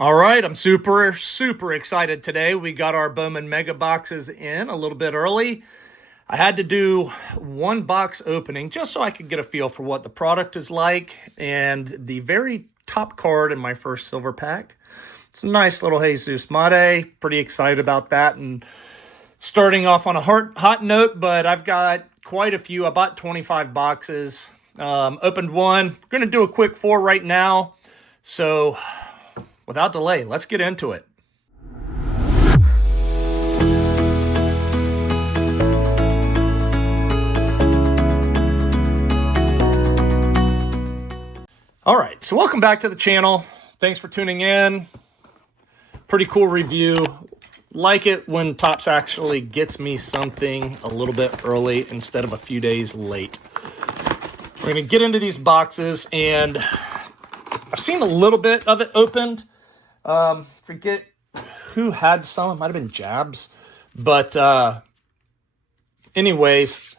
All right, I'm super excited today. We got our Bowman mega boxes in a little bit early. I had to do one box opening just so I could get a feel for what the product is like. And the very top card in my first silver pack, it's a nice little Jesus Mate. Pretty excited about that. And starting off on a hot note, but I've got quite a few. I bought 25 boxes. Opened one. We're going to do a quick 4 right now. So without delay, let's get into it. All right, so welcome back to the channel. Thanks for tuning in. Pretty cool review. Like it when Topps actually gets me something a little bit early instead of a few days late. We're going to get into these boxes, and I've seen a little bit of it opened. Forget who had some. It might have been Jabs. But anyways,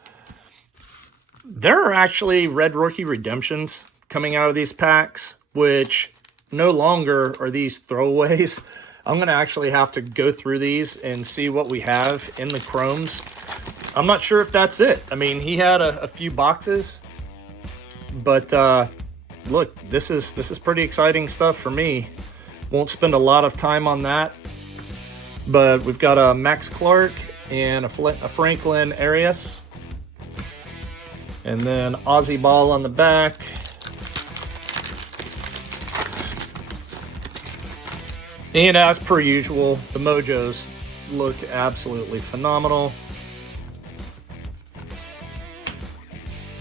there are actually red rookie redemptions coming out of these packs, which no longer are these throwaways. I'm going to actually have to go through these and see what we have in the chromes. I'm not sure if that's it. I mean, he had a few boxes, but look, this is pretty exciting stuff for me. Won't spend a lot of time on that, but we've got a Max Clark and a Franklin Arias, and then Aussie Ball on the back. And as per usual, the Mojos look absolutely phenomenal.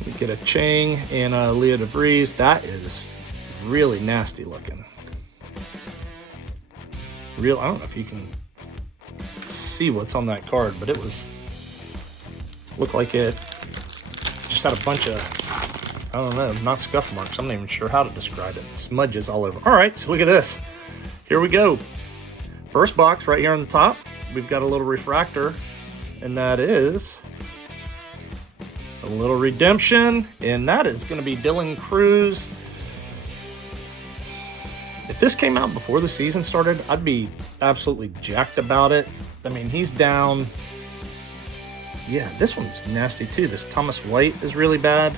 We get a Chang and a Leo DeVries. That is really nasty looking. I don't know if you can see what's on that card, but it looked like it just had a bunch of, I don't know, not scuff marks. I'm not even sure how to describe it. Smudges all over. All right, so look at this. Here we go. First box right here on the top. We've got a little refractor, and that is a little redemption, and that is going to be Dylan Cruz. If this came out before the season started, I'd be absolutely jacked about it. I mean, he's down. Yeah, this one's nasty too. This Thomas White is really bad.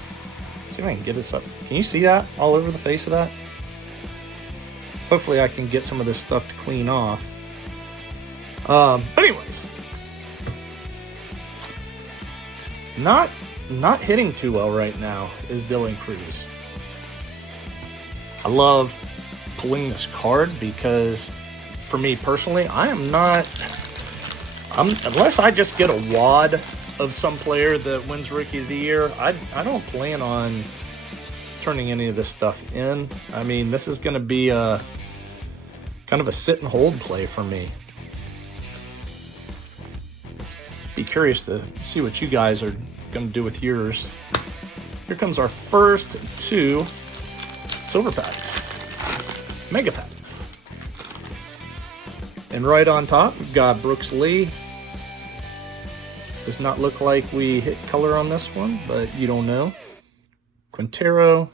Let's see if I can get this up. Can you see that all over the face of that? Hopefully I can get some of this stuff to clean off. But anyways, not hitting too well right now is Dylan Cruz. I love pulling this card because for me personally, unless I just get a wad of some player that wins Rookie of the Year, I don't plan on turning any of this stuff in. I mean, this is going to be a kind of a sit and hold play for me. Be curious to see what you guys are going to do with yours. Here comes our first 2 silver packs, mega packs. And right on top, we've got Brooks Lee. Does not look like we hit color on this one, but you don't know. Quintero,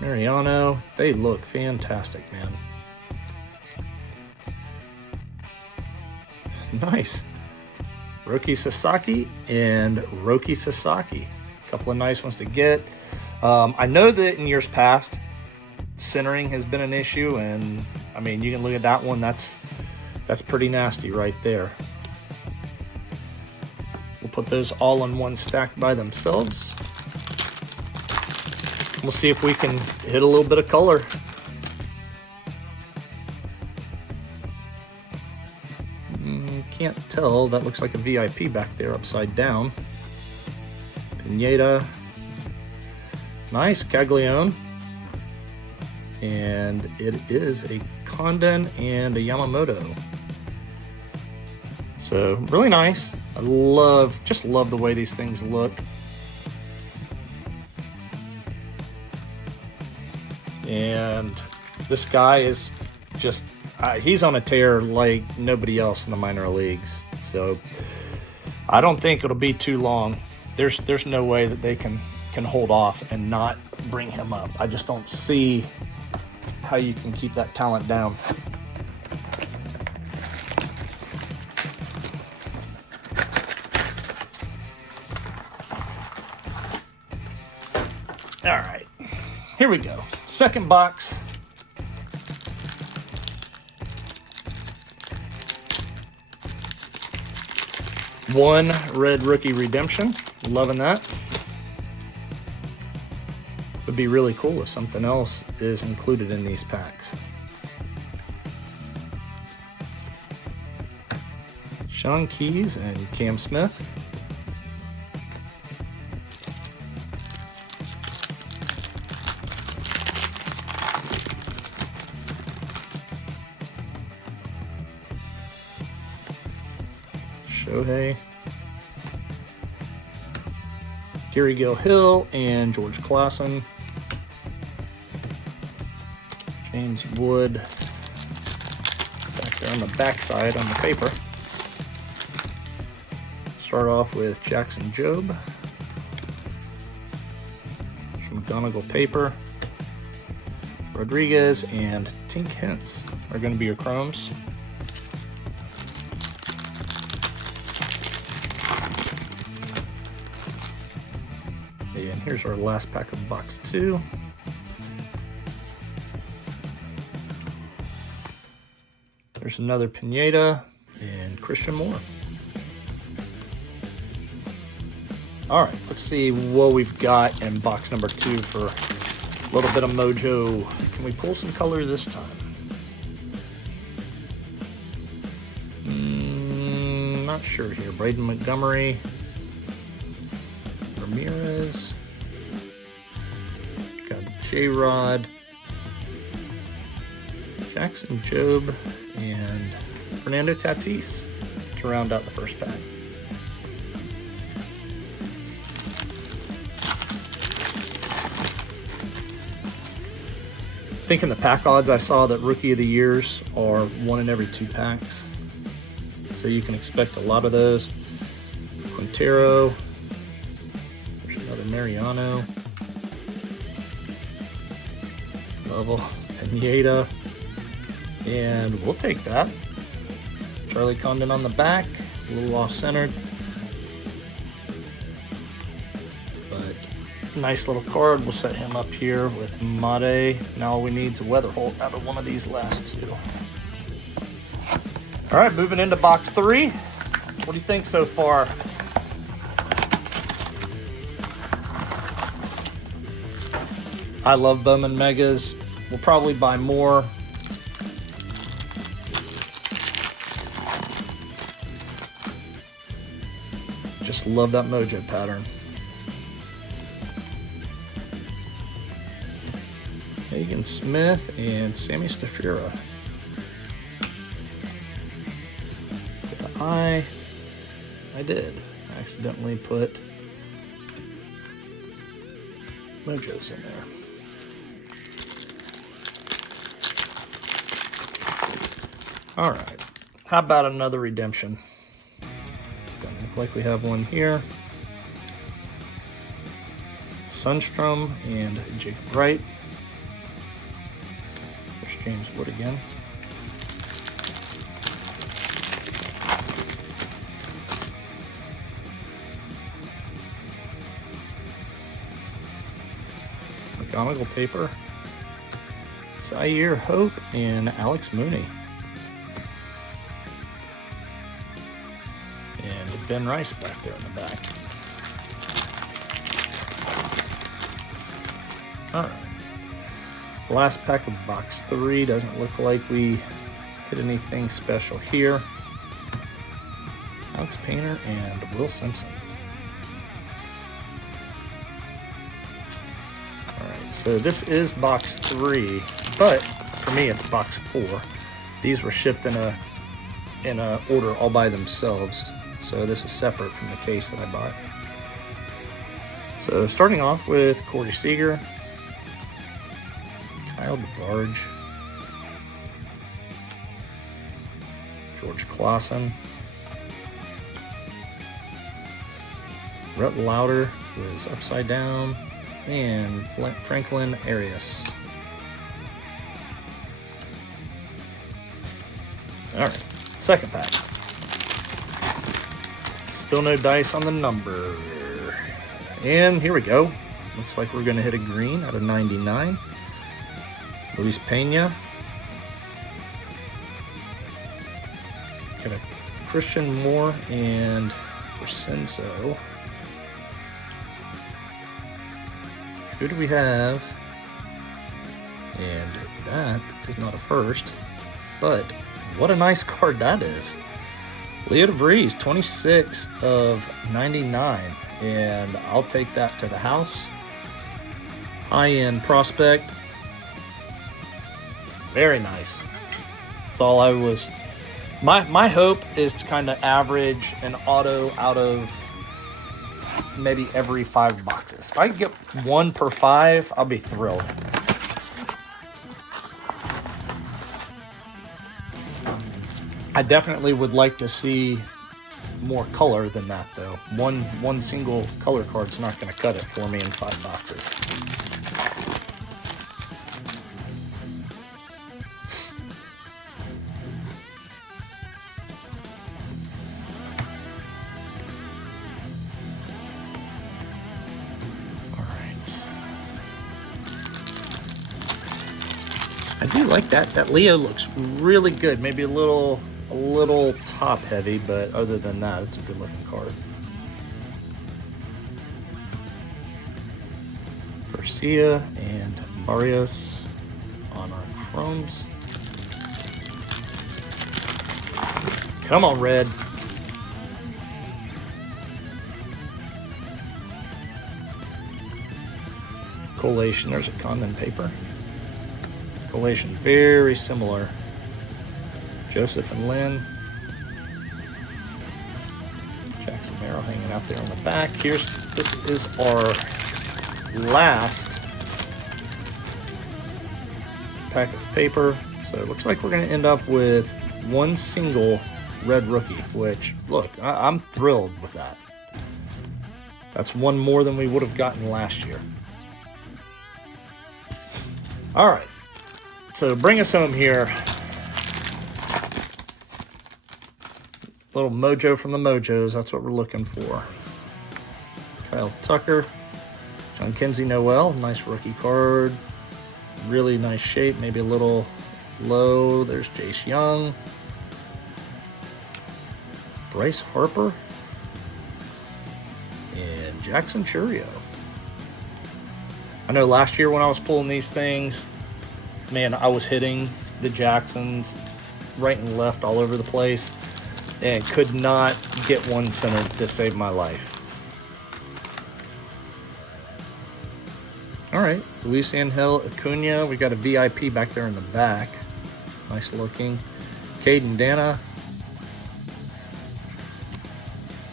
Mariano, they look fantastic, man. Nice. Roki Sasaki and Roki Sasaki. A couple of nice ones to get. I know that in years past, centering has been an issue, and I mean, you can look at that one. That's pretty nasty right there. We'll put those all in one stack by themselves. We'll see if we can hit a little bit of color. Can't tell. That looks like a VIP back there upside down. Pineda. Nice. Caglione. And it is a Condon and a Yamamoto. So really nice. I just love the way these things look. And this guy is just, he's on a tear like nobody else in the minor leagues. So I don't think it'll be too long. There's no way that they can hold off and not bring him up. I just don't see how you can keep that talent down. All right, here we go. Second box. One red rookie redemption. Loving that. Would be really cool if something else is included in these packs. Sean Keys and Cam Smith. Shohei, Gary Gill-Hill, and George Klassen. James Wood back there on the backside on the paper. Start off with Jackson Jobe. Some McGonigal paper. Rodriguez and Tink Hintz are going to be your chromes. And here's our last pack of box 2. There's another Pineda and Christian Moore. All right, let's see what we've got in box number 2 for a little bit of mojo. Can we pull some color this time? Not sure here. Braden Montgomery, Ramirez, got J-Rod, Jackson Jobe, and Fernando Tatis to round out the first pack. I think in the pack odds I saw that Rookie of the Years are 1 in every 2 packs. So you can expect a lot of those. Quintero, there's another Mariano, Lovell, Pineda, and we'll take that. Charlie Condon on the back, a little off-centered, but nice little card. We'll set him up here with Mate. Now all we need is a weather hole out of one of these last 2. All right, moving into box 3. What do you think so far? I love Bowman Megas. We'll probably buy more. Just love that mojo pattern. Hagen Smith and Sammy Stafira. I did. I accidentally put mojos in there. All right. How about another redemption? Doesn't look like we have one here. Sundstrom and Jacob Wright. There's James Wood again. McGonigal paper, Zaire Hope, and Alex Mooney. And Ben Rice back there in the back. All right. Last pack of box 3. Doesn't look like we hit anything special here. Alex Painter and Will Simpson. So this is box 3, but for me it's box 4. These were shipped in a order all by themselves, so this is separate from the case that I bought. So starting off with Corey Seager, Kyle DeBarge, George Klassen, Rhett Lauder was upside down, and Franklin Arias. All right, second pack. Still no dice on the number. And here we go. Looks like we're going to hit a green out of 99. Luis Pena. Got a Christian Moore and Crescenzo. Who do we have? And that is not a first, but what a nice card that is. Leo DeVries, 26 of 99, and I'll take that to the house. High-end prospect. Very nice. That's all I was... My hope is to kind of average an auto out of maybe every 5 boxes. If I can get 1 per 5, I'll be thrilled. I definitely would like to see more color than that, though. One single color card's not going to cut it for me in 5 boxes. All right. I do like that. That Leo looks really good. Maybe a little top heavy, but other than that, it's a good looking card. Garcia and Barrios on our chromes. Come on, red. Collation, there's a Condon paper. Collation, very similar. Joseph and Lynn. Jackson Merrill hanging out there on the back. This is our last pack of paper. So it looks like we're going to end up with 1 single red rookie, which, look, I'm thrilled with that. That's 1 more than we would have gotten last year. All right. So bring us home here. Little mojo from the mojos, that's what we're looking for. Kyle Tucker, John Kinsey Noel, nice rookie card. Really nice shape, maybe a little low. There's Jace Young. Bryce Harper. And Jackson Churio. I know last year when I was pulling these things, man, I was hitting the Jacksons right and left all over the place, and could not get one centered to save my life. All right, Luis Angel Acuna. We got a VIP back there in the back. Nice looking. Caden Dana.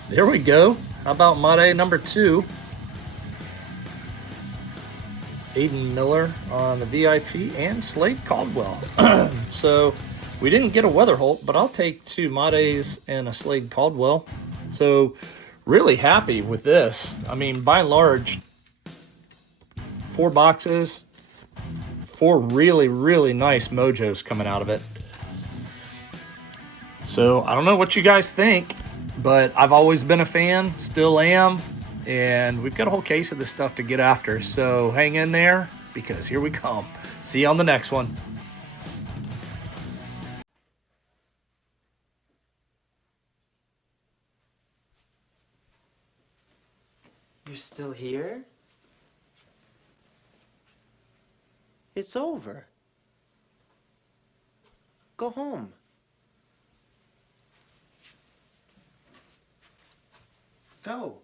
There we go. How about Mate number 2? Aiden Miller on the VIP and Slade Caldwell. So we didn't get a Weatherholt, but I'll take 2 Mates and a Slade Caldwell. So really happy with this. I mean, by and large, 4 boxes, 4 really, really nice mojos coming out of it. So I don't know what you guys think, but I've always been a fan, still am. And we've got a whole case of this stuff to get after. So hang in there, because here we come. See you on the next one. You're still here? It's over. Go home. Go.